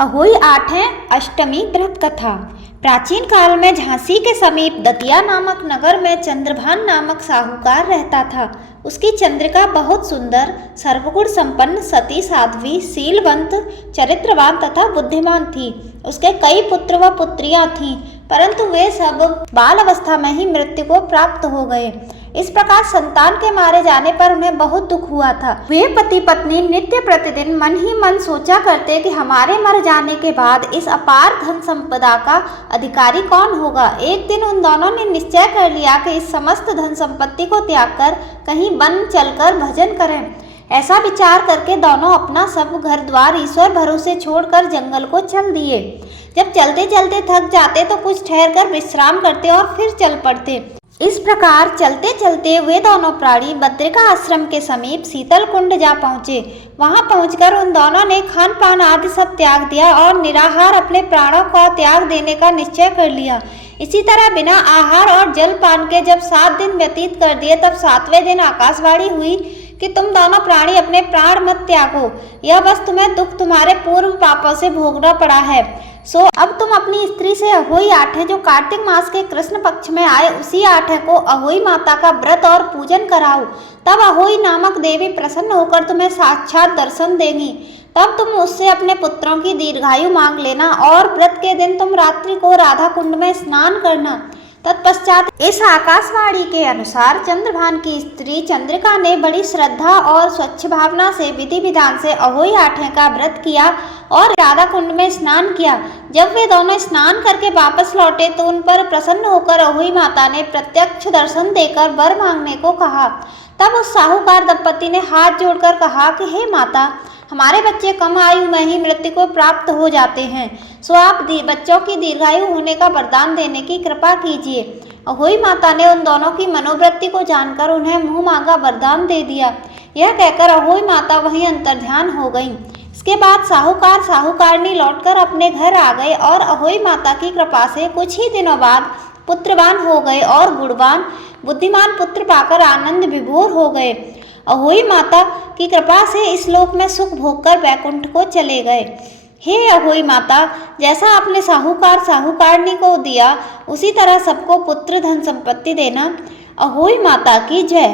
अहोई आठें अष्टमी व्रत कथा। प्राचीन काल में झांसी के समीप दतिया नामक नगर में चंद्रभान नामक साहूकार रहता था। उसकी चंद्रिका बहुत सुंदर, सर्वगुण संपन्न, सती, साध्वी, शीलवंत, चरित्रवान तथा बुद्धिमान थी। उसके कई पुत्र व पुत्रियां थीं, परंतु वे सब बाल अवस्था में ही मृत्यु को प्राप्त हो गए। इस प्रकार संतान के मारे जाने पर उन्हें बहुत दुख हुआ था। वे पति पत्नी नित्य प्रतिदिन मन ही मन सोचा करते कि हमारे मर जाने के बाद इस अपार धन संपदा का अधिकारी कौन होगा। एक दिन उन दोनों ने निश्चय कर लिया कि इस समस्त धन संपत्ति को त्याग कर कहीं वन चलकर भजन करें। ऐसा विचार करके दोनों अपना सब घर द्वार ईश्वर भरोसे छोड़कर जंगल को चल दिए। जब चलते चलते थक जाते तो कुछ ठहर कर विश्राम करते और फिर चल पड़ते। इस प्रकार चलते चलते वे दोनों प्राणी बद्रिका आश्रम के समीप शीतल कुंड जा पहुँचे। वहां पहुंचकर उन दोनों ने खान पान आदि सब त्याग दिया और निराहार अपने प्राणों का त्याग देने का निश्चय कर लिया। इसी तरह बिना आहार और जल पान के जब 7 दिन व्यतीत कर दिए, तब 7वें दिन आकाशवाणी हुई कि तुम दोनों प्राणी अपने प्राण मत त्यागो। यह बस तुम्हें दुख तुम्हारे पूर्व पापों से भोगना पड़ा है। सो अब तुम अपनी स्त्री से अहोई आठे, जो कार्तिक मास के कृष्ण पक्ष में आए, उसी आठे को अहोई माता का व्रत और पूजन कराओ। तब अहोई नामक देवी प्रसन्न होकर तुम्हें साक्षात दर्शन देंगी। तब तुम उससे अपने पुत्रों की दीर्घायु मांग लेना और व्रत के दिन तुम रात्रि को राधा कुंड में स्नान करना। तत्पश्चात इस आकाशवाणी के अनुसार चंद्रभान की स्त्री चंद्रिका ने बड़ी श्रद्धा और स्वच्छ भावना से विधि विधान से अहोई आठे का व्रत किया और राधा कुंड में स्नान किया। जब वे दोनों स्नान करके वापस लौटे तो उन पर प्रसन्न होकर अहोई माता ने प्रत्यक्ष दर्शन देकर वर मांगने को कहा। तब उस साहूकार दंपति ने हाथ जोड़कर कहा कि हे माता, हमारे बच्चे कम आयु में ही मृत्यु को प्राप्त हो जाते हैं, सो आप बच्चों की दीर्घायु होने का वरदान देने की कृपा कीजिए। अहोई माता ने उन दोनों की मनोवृत्ति को जानकर उन्हें मुंह मांगा वरदान दे दिया। यह कहकर अहोई माता वहीं अंतर्ध्यान हो गईं। इसके बाद साहूकार साहूकारनी लौटकर अपने घर आ गए और अहोई माता की कृपा से कुछ ही दिनों बाद पुत्रवान हो गए और गुणवान बुद्धिमान पुत्र पाकर आनंद विभोर हो गए। अहोई माता की कृपा से इस लोक में सुख भोगकर वैकुंठ को चले गए। हे अहोई माता, जैसा आपने साहूकार साहूकारनी को दिया, उसी तरह सबको पुत्र धन संपत्ति देना। अहोई माता की जय।